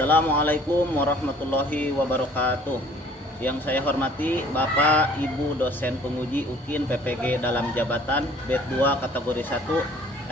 Assalamualaikum warahmatullahi wabarakatuh. Yang saya hormati Bapak Ibu dosen penguji UKIN PPG dalam jabatan B2 kategori 1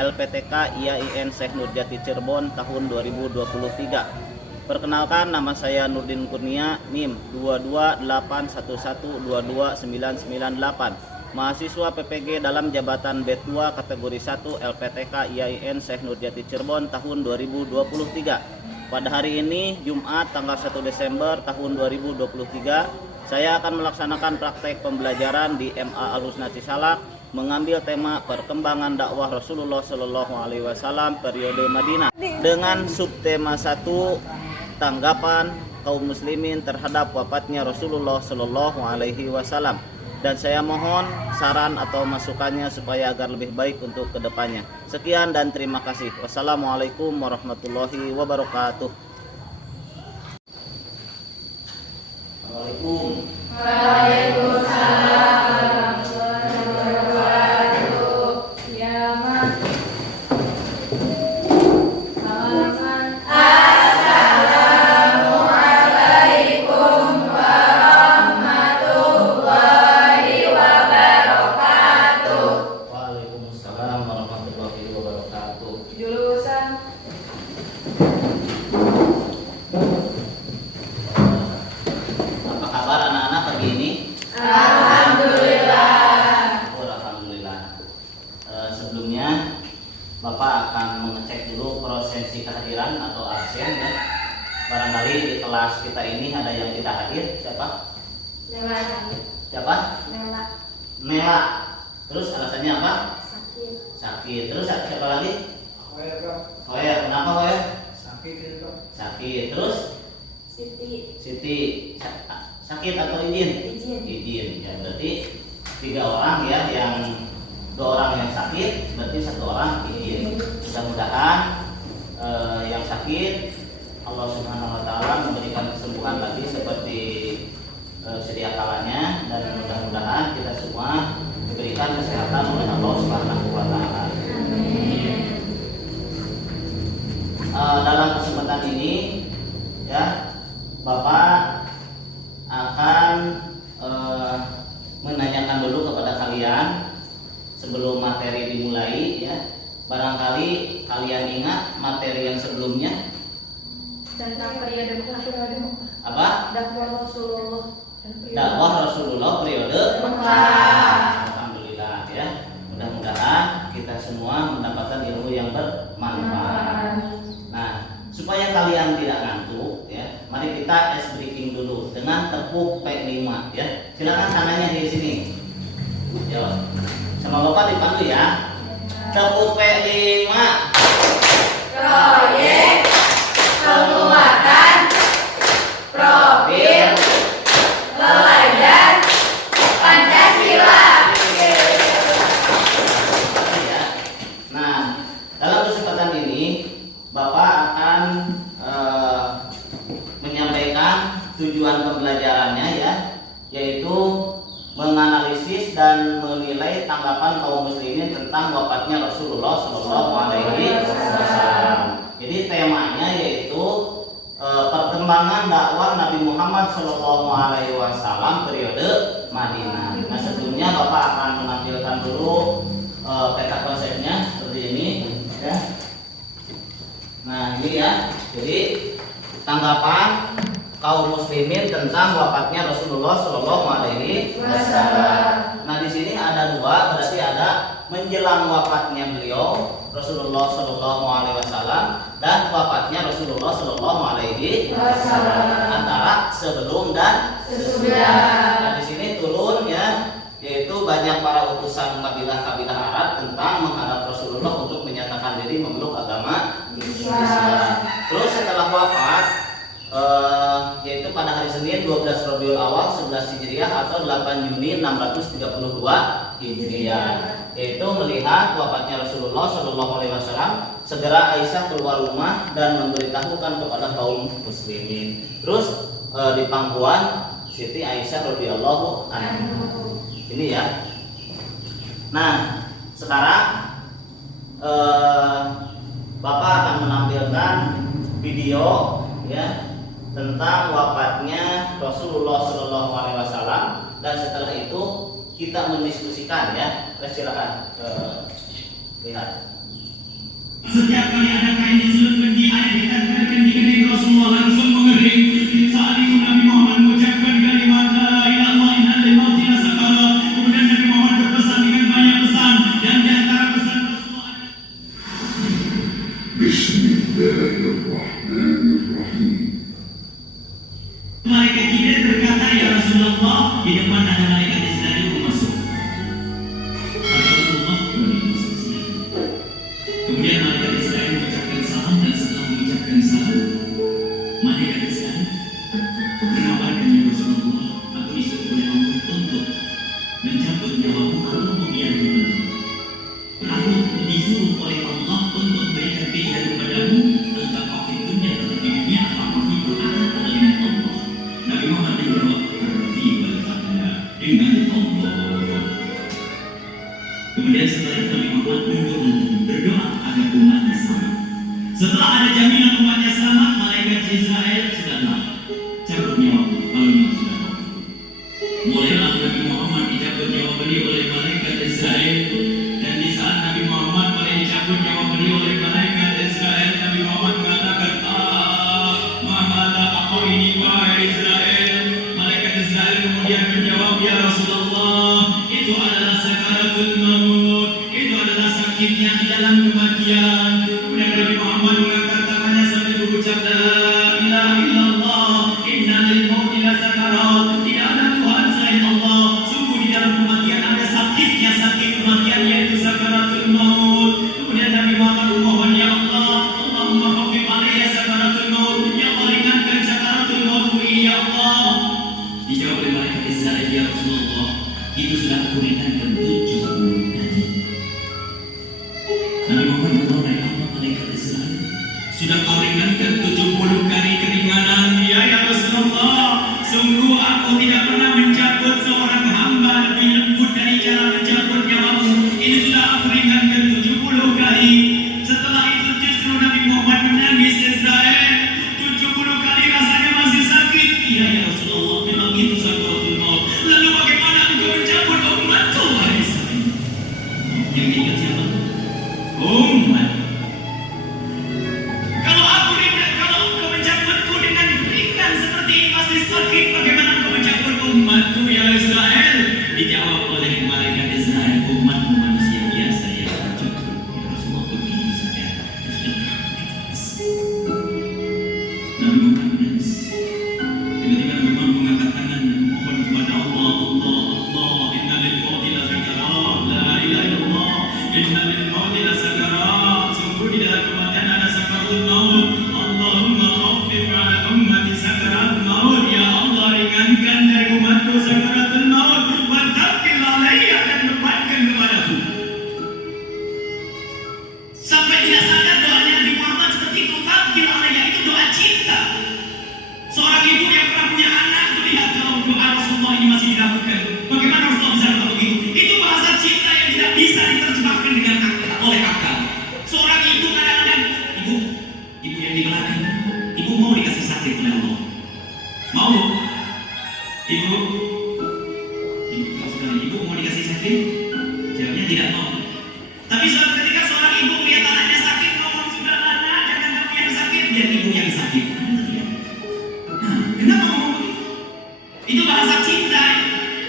LPTK IAIN Syekh Nurjati Cirebon tahun 2023. Perkenalkan, nama saya Nurdin Kurnia, NIM 22811222998. Mahasiswa PPG dalam jabatan B2 kategori 1 LPTK IAIN Syekh Nurjati Cirebon tahun 2023. Pada hari ini Jumat tanggal 1 Desember tahun 2023, saya akan melaksanakan praktek pembelajaran di MA Al-Husna Cisalak mengambil tema perkembangan dakwah Rasulullah Shallallahu Alaihi Wasallam periode Madinah dengan subtema 1, tanggapan kaum muslimin terhadap wafatnya Rasulullah Shallallahu Alaihi Wasallam. Dan saya mohon saran atau masukannya supaya agar lebih baik untuk kedepannya. Sekian dan terima kasih. Wassalamualaikum warahmatullahi wabarakatuh. Assalamualaikum. Waalaikumsalam warahmatullahi wabarakatuh. Ya Mas. Halaman. Assalamualaikum warahmatullahi wabarakatuh. Waalaikumsalam warahmatullahi wabarakatuh. Jurusan. Apa kabar anak-anak pagi ini? Alhamdulillah. Alhamdulillah. Sebelumnya Bapak akan mengecek dulu prosensi kehadiran atau absen ya. Barangkali di kelas kita ini ada yang tidak hadir. Siapa? Nela. Siapa? Nela. Mela. Terus alasannya apa? Sakit. Sakit. Terus siapa lagi? Hoyer. Kenapa Hoyer? Sakit itu. Sakit. Terus Siti. Siti. Sakit atau izin? Izin. Izin. Ya berarti 3 orang ya, yang 2 orang yang sakit, berarti 1 orang izin. Mudah-mudahan yang sakit Allah Subhanahu Wa Taala memberikan kesembuhan lagi seperti sedia kalanya, dan mudah-mudahan kita semua diberikan kesehatan oleh Allah Subhanahu Wa Taala. Dalam kesempatan ini ya, Bapak akan menanyakan dulu kepada kalian sebelum materi dimulai ya. Barangkali kalian ingat materi yang sebelumnya Tentang periode apa? dakwah Rasulullah. Dakwah Rasulullah periode Mekah. Alhamdulillah ya. Mudah-mudahan kita semua mendapatkan ilmu yang bermanfaat. Nah, supaya kalian tidak ngantuk ya, mari kita ice breaking dulu dengan tepuk P5 ya. Silakan tangannya di sini. Yo. Sama Bapak dipandu ya. Tepuk P5. Proyek penguatan profil pelajar Pancasila. Ya. Nah, dalam kesempatan ini Bapak akan menyampaikan tujuan pembelajarannya ya, yaitu menganalisis dan menilai tanggapan kaum muslimin tentang wafatnya Rasulullah Shallallahu Alaihi Wasallam. Jadi temanya yaitu perkembangan dakwah Nabi Muhammad Shallallahu Alaihi Wasallam periode Madinah. Nah, sebelumnya Bapak akan menampilkan dulu peta konsepnya seperti ini ya. Nah ini ya, jadi tanggapan kaum muslimin tentang wafatnya Rasulullah Shallallahu Alaihi Wasallam. Nah di sini ada 2, berarti ada menjelang wafatnya beliau Rasulullah Shallallahu Alaihi Wasallam dan wafatnya Rasulullah Shallallahu Alaihi Wasallam, antara sebelum dan Sesudah. Nah di sini turun ya, yaitu banyak para utusan kabilah-kabilah Arab tentang menghadap Rasulullah untuk menyatakan diri memeluk agama Islam. Terus setelah wafat, yaitu pada hari Senin 12 Rabiul Awal 11 Hijriah atau 8 Juni 632 Hijriah, yaitu melihat wafatnya Rasulullah Shallallahu Alaihi Wasallam, segera Aisyah keluar rumah dan memberitahukan kepada kaum muslimin. Terus di pangkuan Siti Aisyah radhiyallahu anha. Ini ya. Nah, sekarang Bapak akan menampilkan video ya ya, tentang wafatnya Rasulullah Shallallahu Alaihi Wasallam, dan setelah itu kita mendiskusikan ya. Silakan lihat. Setiap kali ada kain dicelupkan di air, ditempelkan di kening Rasulullah langsung mengering. Saat itu Nabi Muhammad mengucapkan kalimat la ilaha illallah innal mauti lasakarat. Kemudian Nabi Muhammad berpesan dengan banyak pesan, dan di antara pesan Rasulullah ada Bismillahirrahmanirrahim. Malaikat Jibril berkata, ya Rasulullah, di depan ada malaikat Israel mau masuk. Kata Rasulullah, boleh masuk sini. Kemudian malaikat Israel mengucapkan salam, dan setelah mengucapkan salam, malaikat Israel menawarkan, ya Rasulullah, aku disuruh oleh Allah untuk mencabut nyawamu atau membiarkanmu. Aku disuruh oleh Allah untuk memberikan pilihan kepadamu tentang kau di dunia atau di dunia, apakah itu atau dengan Allah. Nabi Muhammad menjawab, "Fi wal fa'ala," dengan Allah. Kemudian setelah itu Nabi Muhammad mundur dan berdoa agar umatnya selamat. Setelah ada jaminan umatnya selamat, malaikat Israel sudahlah cabut nyawamu kalau memang sudah mati. Mulailah Nabi Muhammad dicabut nyawa beliau oleh malaikat Israel, dan di saat Nabi Muhammad mulai dicabut nyawa beliau oleh malaikat Israel, Nabi Muhammad mengatakan, mahada apa ini wahai Israel? Malaikat Israel kemudian menjawab, ya Rasulullah, itu adalah sakaratul maut, itu adalah sakitnya di dalam kematian. Kemudian Nabi Muhammad mengangkat tangannya sambil berucap, la ilaha illallah innal mauti lasakarat. Tidak ada Tuhan selain Allah, sungguh di dalam kematian ada sakitnya, sakit kematian yaitu sakaratul maut. Kemudian Nabi Muhammad memohon, ya Allah, Allahumma khafif alayya sakaratul maut, ya Allah ringankan sakaratul maut ini ya Allah. Dijawab oleh malaikat Israel, ya Rasulullah, itu sudah aku ringankan 70 kali. Nabi Muhammad berdoa, ya Allah, malaikat Israel, sudah kau ringankan 70 kali keringanan, ya Rasulullah. Sungguh aku tidak pernah mencabut seorang hamba lebih lembut dari cara mencabut nyawamu. Ini sudah aku ringankan 70 kali. Setelah itu justru Nabi Muhammad menangis, Israel, 70 kali rasanya masih sakit. Iya ya Rasulullah, memang itu sakaratul maut. Lalu bagaimana engkau mencabut umatku, wahai Israel? Yang diingat siapa? Umat. Kalau engkau mencabutku dengan ringan seperti ini masih sakit, bagaimana engkau mencabut umatku, ya Israel? Dijawab oleh malaikat Israel, umatmu manusia biasa yang cukup. Ya Rasulullah, begitu saja. Nabi Muhammad menangis. Tiba-tiba Nabi Muhammad mengangkat tangan dan memohon kepada Allah, Allah, inna lil mauti lasakarat, la ilaha illallah, inna lil mauti lasakarat. Sungguh di dalam kematian ada sakaratul maut. Allahumma khaffif ala ummati sakaratul maut. Ya Allah, ringankan dari umatku sakaratul maut. Wa taqil alayya, dan bebankan kepadaku. Sampai tidak sadar doanya Nabi Muhammad seperti itu. Taqil alayya itu doa cinta. Seorang ibu yang pernah punya anak, lihat kalau doa Rasulullah ini masih dilakukan. Bagaimana Rasulullah bisa berkata begitu? Itu bahasa cinta yang tidak bisa diterjemahkan dengan akal, oleh akal. Seorang ibu kadang-kadang, ibu yang di belakang, ibu mau dikasih sakit oleh Allah? Mau? Ibu mau dikasih sakit? Jawabnya tidak mau. Tapi suatu ketika seorang ibu melihat anaknya sakit, ngomong, sudahlah nak, jangan kamu yang sakit, biar ibu yang sakit. Kenapa ngomong begitu? Itu bahasa cinta.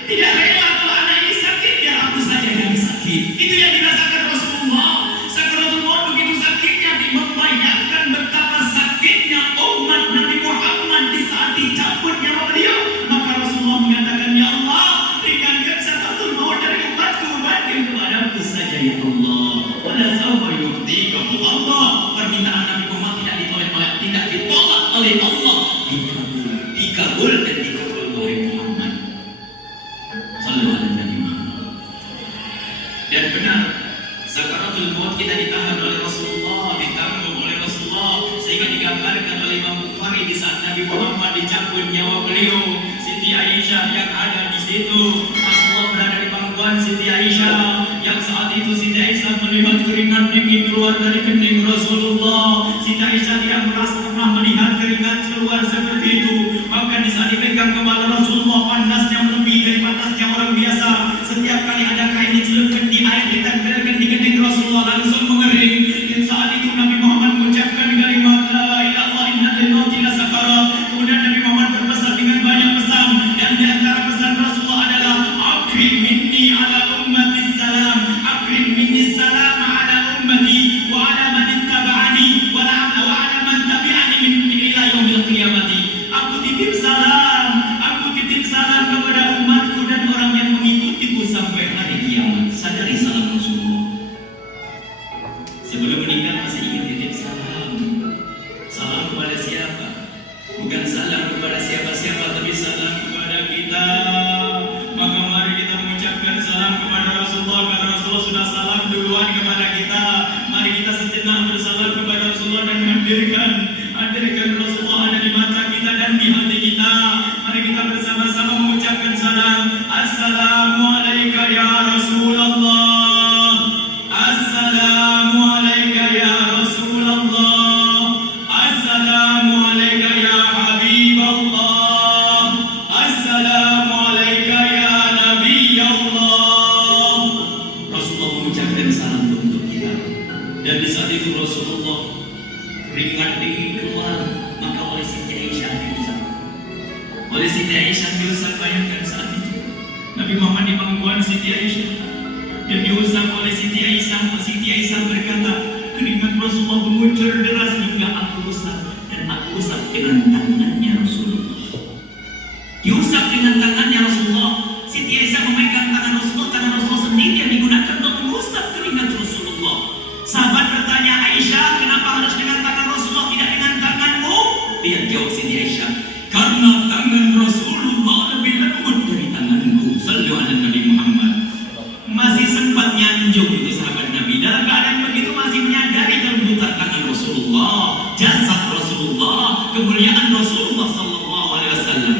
Tidak rela kalau anak ini sakit, biar aku saja yang sakit. Itu yang dirasakan Rasulullah. Sakaratul maut begitu sakitnya, membayangkan betapa sakitnya umat Nabi Muhammad di saat dicabut nyawa beliau. Maka Rasulullah mengatakan, ya Allah, ringankan sakaratul maut dari umatku, bebankan kepadaku saja ya Allah. Wala sawfa yu'tika Allah. Permintaan Nabi Muhammad tidak ditolak oleh Allah. Dikabul dan dikabul oleh Muhammad. Sallallahu alaihi wasallam. Dan benar, sakaratul maut kita ditahan oleh Rasulullah, ditanggung oleh Rasulullah, sehingga digambarkan oleh Imam Bukhari di saat Nabi Muhammad dicabut nyawa beliau. Siti Aisyah yang ada di situ, Rasulullah berada di pangkuan Siti Aisyah, yang saat itu Siti Aisyah melihat keringat dingin keluar dari kening Rasulullah. Siti Aisyah tidak merasa pernah melihat keringat keluar keluar seperti itu. Bahkan di saat dipegang kepala Rasulullah, panasnya melebihi dari panasnya orang biasa. Setiap kali ada kain dicelupkan di air, ditempelkan di kening Rasulullah, langsung mengering. Dan saat itu Nabi Muhammad mengucapkan kalimat la ilaha illallah ila sakarat. Kemudian Nabi Muhammad berpesan dengan banyak pesan, dan di antara pesan Rasulullah adalah akrim minni ala ummati salam, akrim minni salam ala ummati wa ala man ittaba'ani wa ala man tabi'ani min ila yaumil qiyamati. Aku titip salam kepada umatku dan orang yang mengikutiku sampai hari kiamat. Sadari salam Rasulullah. Sebelum meninggal masih ingin titip salam. Salam kepada siapa? Bukan salam kepada siapa-siapa, tapi salam kepada kita. Maka mari kita mengucapkan salam kepada Rasulullah, karena Rasulullah sudah salam duluan kepada kita. Mari kita sejenak bersalam kepada Rasulullah dan hadirkan Rasulullah ada di mata kita dan di hati kita. Mari kita bersama-sama mengucapkan salam. Assalamualaikum ya Rasulullah. Assalamualaikum ya Rasulullah. Assalamualaikum ya Habiballah. Assalamualaikum ya Nabi Allah. Rasulullah mengucapkan salam untuk kita. Dan di saat itu Rasulullah keringat dingin keluar, maka oleh Siti Aisyah diusap. Oleh Siti Aisyah diusap, bayangkan saat itu Nabi Muhammad di pangkuan Siti Aisyah dan diusap oleh Siti Aisyah. Siti Aisyah berkata, keringat Rasulullah mengucur deras hingga aku usap, dan aku usap dengan tangannya Rasulullah. Diusap dengan tangannya Rasulullah. Siti Aisyah memegang tangan Rasulullah sendiri yang digunakan untuk mengusap keringat Rasulullah. Sahabat bertanya, Aisyah, kenapa harus dengan tangan Rasulullah, tidak dengan tanganmu? Dia jawab Siti Aisyah, karena tangan Rasulullah lebih lembut dari tanganku. Sallu ala Nabi Muhammad. Masih sempat nyanjung itu sahabat Nabi. Dalam keadaan begitu masih menyadari kelembutan tangan Rasulullah, jasad Rasulullah, kemuliaan Rasulullah sallallahu alaihi wasallam.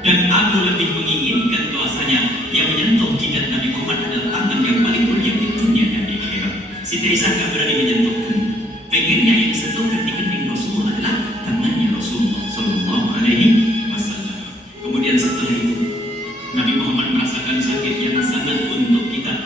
Dan aku lebih menginginkan bahwasanya yang menyentuh jidat Nabi Muhammad adalah tangan yang paling mulia di dunia dan di akhirat. Siti Aisyah nggak berani menyentuhkan. Pengennya yang disentuhkan di kening Rasulullah adalah tangannya Rasulullah sallallahu alaihi wasallam. Kemudian setelah itu Nabi Muhammad merasakan sakit yang sangat untuk kita.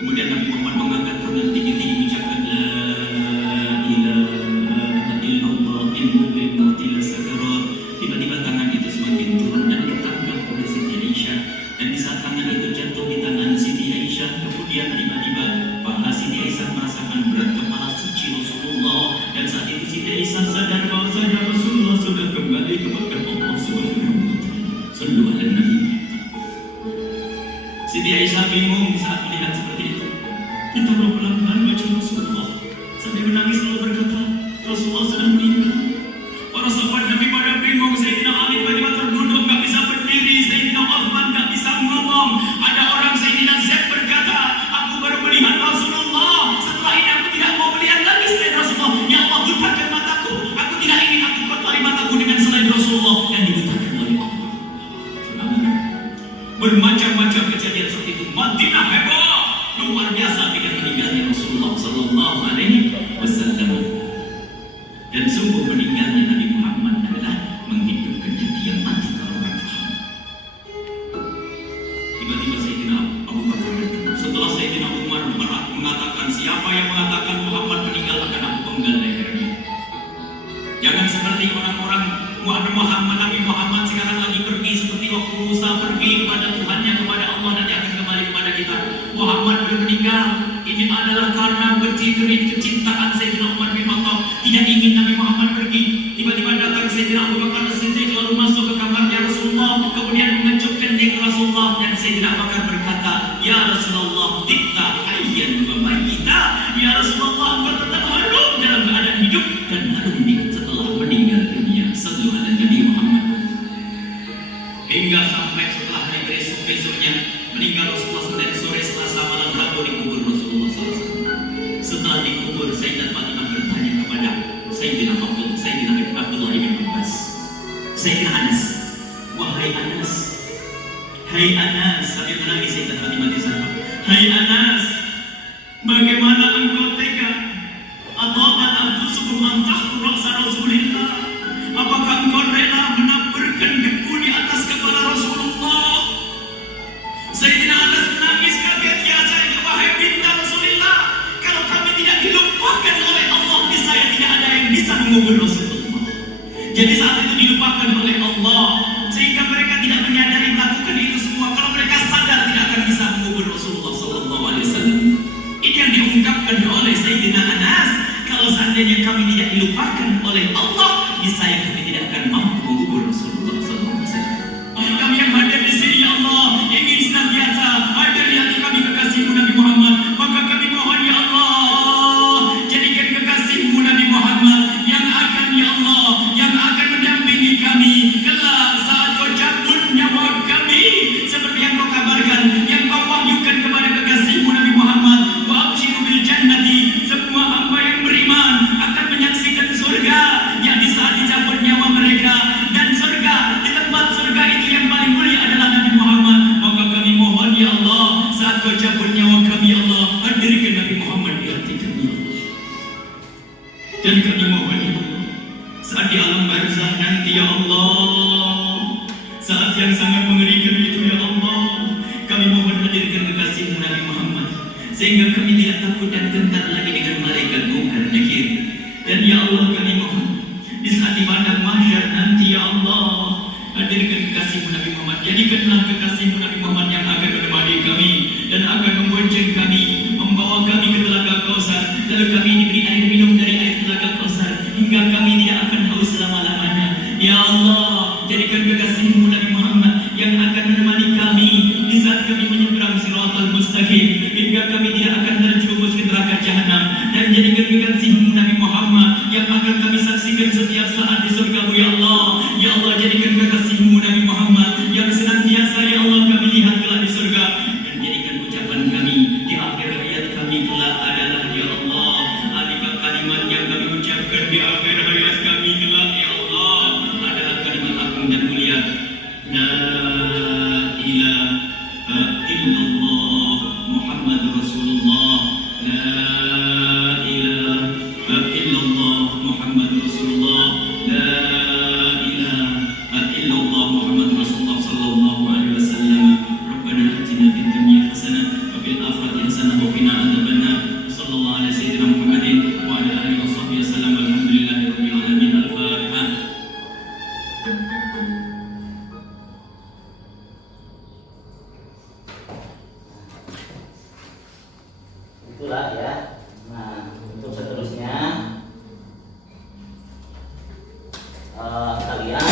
Kemudian Nabi Muhammad mengangkat tangan tinggi-tinggi mengucapkan la ilaha illallah innal mauti lasakarat. Tiba-tiba tangan itu semakin turun dan ditangkap oleh Siti Aisyah. Dan di saat tangan itu jatuh di tangan Siti Aisyah, kemudian tiba-tiba paha Siti Aisyah merasakan berat kepala suci Rasulullah. Dan saat itu Siti Aisyah sadar bahwasanya Rasulullah sudah kembali kepada Allah Subhanahu wa taala. Sallu ala Nabi. Siti Aisyah bingung saat melihat seperti itu. Kita pelan-pelan baca Rasulullah sambil menangis lalu berkata, Rasulullah sudah meninggal. Para sahabat Nabi pada bingung. Sayyidina Ali tiba-tiba terduduk, gak bisa berdiri. Sayyidina Uthman gak bisa ngomong. Ada orang Sayyidina Zaid berkata, aku baru melihat Rasulullah. Setelah ini aku tidak mau melihat lagi selain Rasulullah. Ya Allah, butakan mataku. Aku tidak ingin aku kotori mataku dengan selain Rasulullah. Dan dibutakan oleh Allah. Bermacam-macam kejadian seperti itu. Madinah heboh, luar biasa dengan meninggalnya Rasulullah sallallahu alaihi wasallam. Dan sungguh meninggalnya Nabi Muhammad adalah menghidupkan hati yang mati kalau orang paham. Tiba-tiba Sayyidina Abu Bakar datang. Setelah Sayyidina Umar mengatakan, siapa yang mengatakan Muhammad meninggal akan aku penggal lehernya. Jangan seperti orang-orang Nabi Muhammad sekarang lagi pergi seperti waktu Musa pergi kepada Tuhannya, kepada Allah, dan akan kembali kepada kita. Muhammad belum meninggal. Ini adalah karena kecintaan Sayyidina Umar bin Khattab, tidak ingin Nabi Muhammad pergi. Tiba-tiba datang Sayyidina Abu Bakar As-Siddiq lalu masuk ke kamarnya Rasulullah, kemudian mengecup kening Rasulullah, dan Sayyidina Abu Bakar berkata, ya Rasulullah, tikta hayyan wa mayyita. Ya Rasulullah, engkau tetap harum dalam keadaan hidup dan harum setelah meninggal dunia. Sallu ala Nabi Muhammad. Hingga sampai setelah hari besoknya meninggal Rasulullah sore Selasa malam Rabu dikubur Rasulullah SAW. Setelah dikubur, Sayyidah Fatimah bertanya kepada Sayyidina Abdullah bin Abbas, Sayyidina Anas, wahai Anas, hai Anas, sambil menangis Sayyidah Fatimah di sana, hai Anas, bagaimana engkau tega? Atabat anfusukum an tahtu ra'sa Rasulillah? Apakah mengubur Rasulullah. Jadi saat itu dilupakan oleh Allah, sehingga mereka tidak menyadari melakukan itu semua. Kalau mereka sadar tidak akan bisa mengubur Rasulullah Sallallahu Alaihi Wasallam. Ini yang diungkapkan oleh Sayyidina Anas. Kalau seandainya kami tidak dilupakan oleh Allah, niscaya kami tidak akan mampu mengubur Rasulullah Sallallahu Alaihi Wasallam. Kami yang hadir di sini, ya Allah, ingin senantiasa hadir di hati kami kekasihmu Nabi Muhammad. Maka kami mohon, ya Allah, jadikan kekasihmu Nabi Muhammad yang akan, ya Allah, yang akan mendampingi kami kelak saat kau cabut nyawa kami, seperti yang kau kabarkan, yang kau wahyukan kepada kekasihmu Nabi Muhammad. Wa abshiru bil jannati, semua hamba yang beriman akan menyaksikan surga, yakni saat dicabut nyawa mereka, dan surga, di tempat surga itu yang paling mulia adalah Nabi Muhammad. Maka kami mohon, ya Allah, saat kau cabut nyawa kami, ya Allah, hadirkan Nabi Muhammad di hati kami. Dan kami mohon, ya Allah, saat di alam barzah nanti, ya Allah, saat yang sangat mengerikan itu, ya Allah, kami mohon hadirkan kekasihmu Nabi Muhammad, sehingga kami tidak takut dan gentar lagi dengan malaikat Munkar Nakir. Dan ya Allah, kami mohon di saat di padang mahsyar nanti, ya Allah, hadirkan kekasihmu Nabi Muhammad. Jadikanlah kekasihmu Nabi Muhammad yang akan menemani kami dan akan membonceng kami, membawa kami ke telaga Kausar, lalu kami diberi air minum dari air telaga Kausar hingga kami tidak akan haus selama-lamanya. Ya Allah, jadikan kekasihmu Nabi Muhammad yang akan menemani kami di saat kami menyeberang Siratal Mustaqim hingga kami tidak akan terjerumus ke neraka Jahanam. Dan jadikan kekasihmu Nabi Muhammad yang akan kami saksikan setiap saat di surga-Mu, ya Allah. Ya Allah, jadikan kekasihmu Nabi Muhammad yang senantiasa, ya Allah, kami lihat kelak di surga. Dan jadikan ucapan kami di akhir hayat kami kelak adalah, ya Allah, adikah kalimat yang kami ucapkan di akhir hayat kami kelak, ya Allah, adalah kalimat agung dan mulia, La ilaha illallah Muhammad Rasulullah. La ilaha illallah Muhammad Rasulullah. La ilaha illallah Muhammad Rasulullah sallallahu alaihi wasallam. Rabbana atina fid dunya hasanah wa fil akhirati hasanah wa qina adzabannar. Sallallahu alaihi sayyidina Muhammadin wa ala alihi washabbihi wasallam. Alhamdulillahi rabbil alamin. Al-Fatihah. Itulah ya. Nah, untuk seterusnya kalian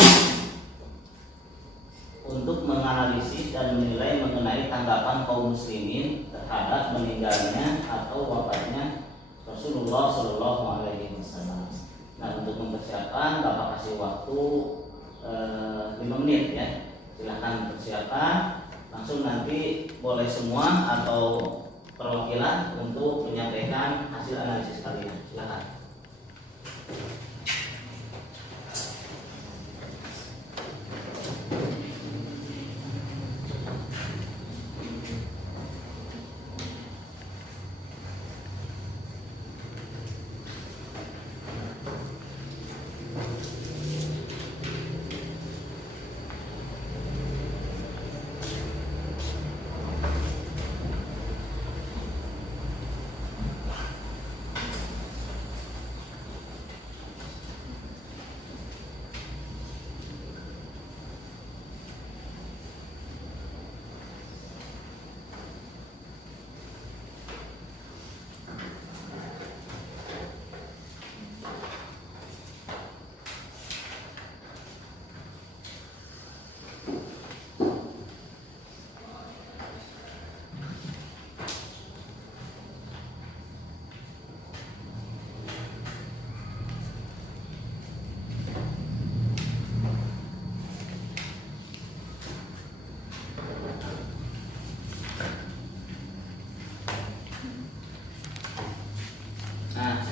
untuk menganalisis dan menilai mengenai tanggapan kaum muslimin terhadap meninggalnya atau wafatnya Rasulullah Shallallahu Alaihi Wasallam. Nah, untuk mempersiapkan, Bapak kasih waktu 5 menit ya. Silahkan persiapan. Langsung nanti boleh semua atau perwakilan untuk menyampaikan hasil analisis kalian. Silakan.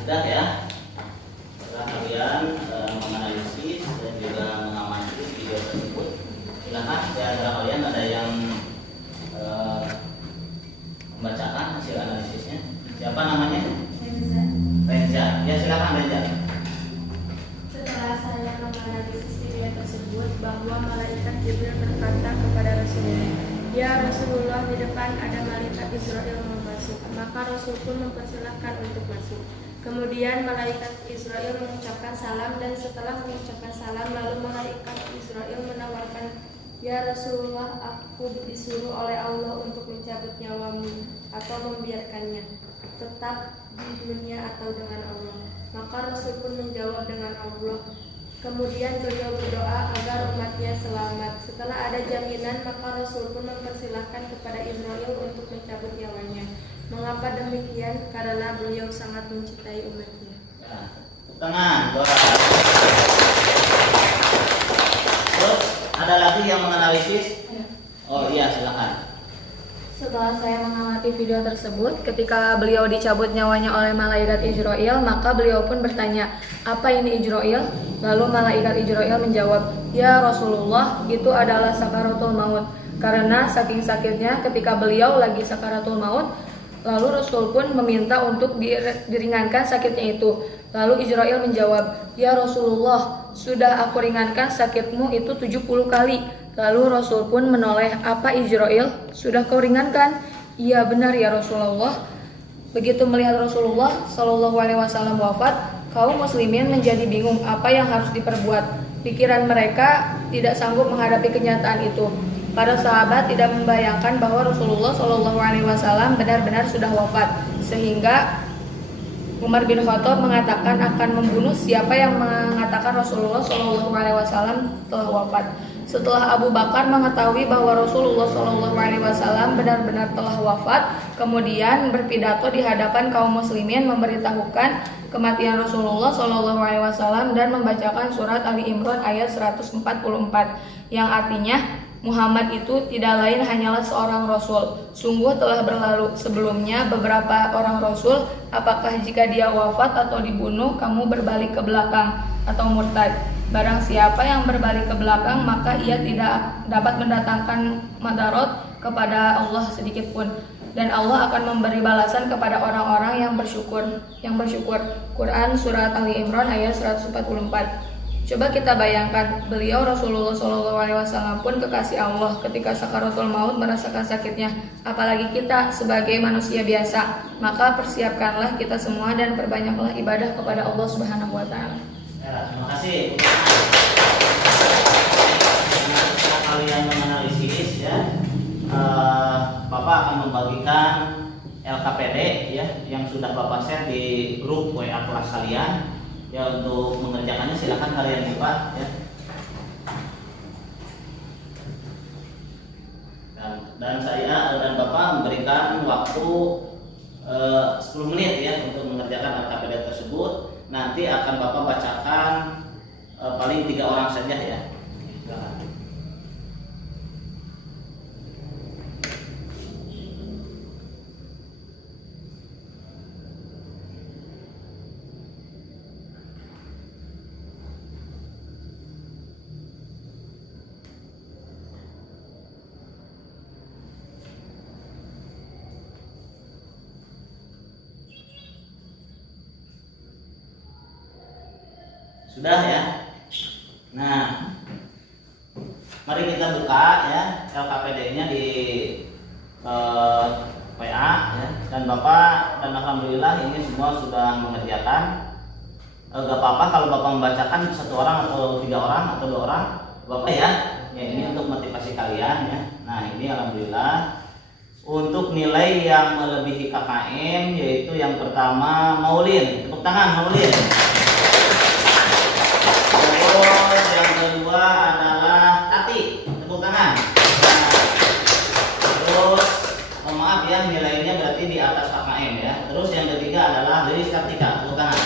Sudah ya. Setelah kalian menganalisis dan juga mengamati video tersebut, silakan di antara kalian ada yang membacakan hasil analisisnya. Siapa namanya? Renja. Ya, silakan Renja. Setelah saya menganalisis video tersebut bahwa malaikat Jibril berkata kepada Rasulullah, "Ya Rasulullah, di depan ada malaikat Israel mau masuk." Maka Rasul pun mempersilahkan untuk masuk. Kemudian malaikat Israel mengucapkan salam, dan setelah mengucapkan salam lalu malaikat Israel menawarkan, "Ya Rasulullah, aku disuruh oleh Allah untuk mencabut nyawamu atau membiarkannya, tetap di dunia atau dengan Allah." Maka Rasul pun menjawab dengan Allah. Kemudian beliau berdoa agar umatnya selamat. Setelah ada jaminan, maka Rasul pun mempersilahkan kepada Israel untuk mencabut nyawanya. Mengapa demikian? Karena beliau sangat mencintai umatnya. Ya, tepuk tangan. Doa. Terus ada lagi yang menganalisis? Oh iya, silakan. Setelah saya mengamati video tersebut, ketika beliau dicabut nyawanya oleh malaikat Israel, maka beliau pun bertanya, "Apa ini Israel?" Lalu malaikat Israel menjawab, "Ya Rasulullah, itu adalah sakaratul maut." Karena saking sakitnya ketika beliau lagi sakaratul maut, lalu Rasul pun meminta untuk diringankan sakitnya itu. Lalu Israel menjawab, "Ya Rasulullah, sudah aku ringankan sakitmu itu 70 kali. Lalu Rasul pun menoleh, "Apa Israel? Sudah kau ringankan?" "Iya benar ya Rasulullah." Begitu melihat Rasulullah Shallallahu Alaihi Wasallam wafat, kaum muslimin menjadi bingung apa yang harus diperbuat. Pikiran mereka tidak sanggup menghadapi kenyataan itu. Para sahabat tidak membayangkan bahwa Rasulullah Shallallahu Alaihi Wasallam benar-benar sudah wafat, sehingga Umar bin Khattab mengatakan akan membunuh siapa yang mengatakan Rasulullah Shallallahu Alaihi Wasallam telah wafat. Setelah Abu Bakar mengetahui bahwa Rasulullah Shallallahu Alaihi Wasallam benar-benar telah wafat, kemudian berpidato di hadapan kaum muslimin memberitahukan kematian Rasulullah Shallallahu Alaihi Wasallam dan membacakan surat Ali Imran ayat 144 yang artinya, Muhammad itu tidak lain hanyalah seorang Rasul. Sungguh telah berlalu sebelumnya beberapa orang Rasul. Apakah jika dia wafat atau dibunuh, kamu berbalik ke belakang atau murtad? Barang siapa yang berbalik ke belakang, maka ia tidak dapat mendatangkan madarat kepada Allah sedikit pun. Dan Allah akan memberi balasan kepada orang-orang yang bersyukur. Quran Surat Ali Imran ayat 144. Coba kita bayangkan, beliau Rasulullah SAW pun kekasih Allah ketika sakaratul maut merasakan sakitnya. Apalagi kita sebagai manusia biasa. Maka persiapkanlah kita semua dan perbanyaklah ibadah kepada Allah Subhanahu Wa Taala. Ya, terima kasih. Setelah kalian menganalisis ya, Bapak akan membagikan LKPD ya yang sudah Bapak share di grup WA kelas kalian. Ya, untuk mengerjakannya silakan kalian buka ya. Dan saya dan Bapak memberikan waktu 10 menit ya untuk mengerjakan LKPD tersebut. Nanti akan Bapak bacakan paling 3 orang saja ya. Silakan. Sudah ya. Nah, mari kita buka ya LKPD-nya di PA ya. Dan Bapak dan alhamdulillah ini semua sudah mengerjakan. Gak apa-apa kalau Bapak membacakan 1 orang atau 3 orang atau 2 orang, Bapak ya. Ya ini untuk motivasi kalian ya. Nah ini alhamdulillah. Untuk nilai yang melebihi KKM yaitu yang pertama Maulin. Tepuk tangan Maulin. Terus yang kedua adalah Tati, tepuk tangan. Nah, terus mohon maaf ya nilainya berarti di atas KKM ya. Terus yang ketiga adalah Lilis Kartika, tepuk tangan.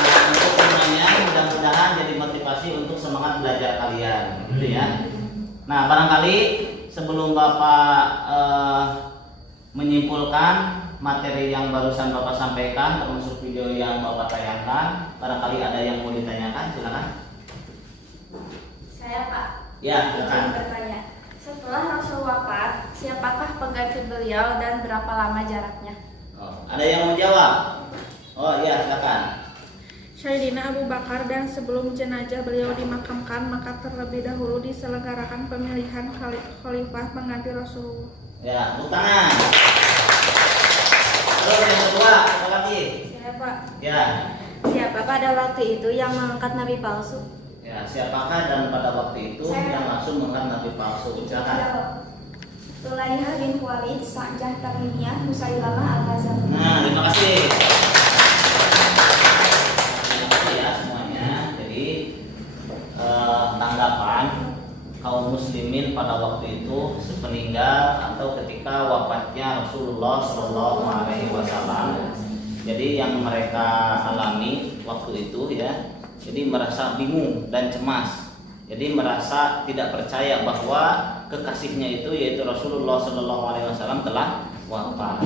Nah, untuk semuanya mudah-mudahan jadi motivasi untuk semangat belajar kalian, gitu ya. Nah barangkali sebelum Bapak menyimpulkan materi yang barusan Bapak sampaikan termasuk video yang Bapak tayangkan, barangkali ada yang mau ditanyakan, silakan. Saya Pak. Ya, izin silakan. bertanya. Setelah Rasul wafat, siapakah pengganti beliau dan berapa lama jaraknya? Oh, ada yang mau jawab? Oh iya, silakan. Sayyidina Abu Bakar, dan sebelum jenazah beliau dimakamkan, maka terlebih dahulu diselenggarakan pemilihan khalifah pengganti Rasulullah. Ya, tepuk tangan. Terus yang kedua, apa lagi? Saya Ya Pak. Ya. Siapa pada waktu itu yang mengangkat nabi palsu? Ya, siapakah dan pada waktu itu yang langsung mengangkat nabi palsu? Silakan. Tulaihah bin Khuwailid, Sa'jah Tamimiyah, Musailamah Al-Kadzdzab. Nah, terima kasih. Terima kasih ya semuanya. Jadi tanggapan kaum muslimin pada waktu itu sepeninggal atau ketika wafatnya Rasulullah Shallallahu Alaihi Wasallam. Jadi yang mereka alami waktu itu ya, jadi merasa bingung dan cemas. Jadi merasa tidak percaya bahwa kekasihnya itu yaitu Rasulullah Shallallahu Alaihi Wasallam telah wafat.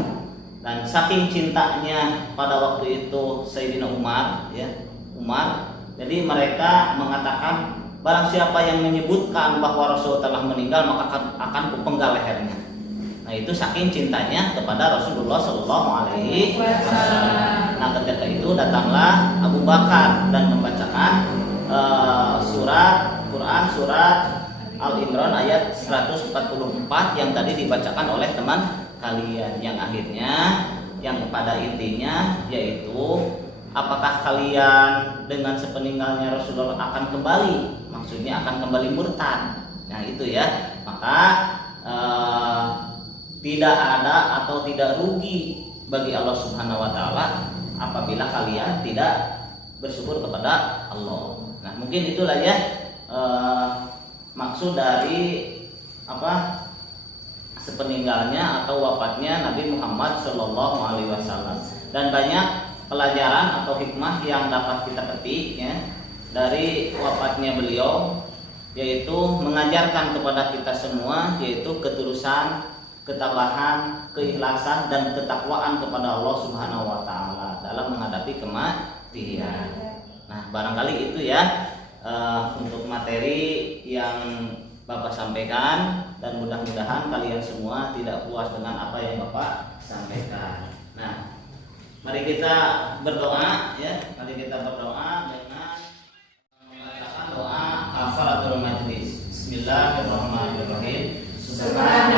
Dan saking cintanya pada waktu itu Sayyidina Umar, ya Umar. Jadi mereka mengatakan barang siapa yang menyebutkan bahwa Rasul telah meninggal maka akan kupenggal lehernya. Nah itu saking cintanya kepada Rasulullah Shallallahu Alaihi Wasallam. Nah ketika itu datanglah Abu Bakar dan membacakan surat Quran surat Al-Imran ayat 144 yang tadi dibacakan oleh teman kalian, yang akhirnya yang pada intinya yaitu apakah kalian dengan sepeninggalnya Rasulullah akan kembali, maksudnya akan kembali murtad. Nah itu ya, maka tidak ada atau tidak rugi bagi Allah Subhanahu wa taala apabila kalian tidak bersyukur kepada Allah. Nah, mungkin itulah ya maksud dari sepeninggalnya atau wafatnya Nabi Muhammad Shallallahu Alaihi Wasallam. Dan banyak pelajaran atau hikmah yang dapat kita petik ya dari wafatnya beliau, yaitu mengajarkan kepada kita semua yaitu ketulusan, ketabahan, keikhlasan dan ketakwaan kepada Allah Subhanahu wa taala dalam menghadapi kematian. Nah, barangkali itu ya untuk materi yang Bapak sampaikan, dan mudah-mudahan kalian semua tidak puas dengan apa yang Bapak sampaikan. Nah, mari kita berdoa ya. Mari kita berdoa dengan membacakan doa kafaratul majlis. Bismillahirrahmanirrahim. Subhanallah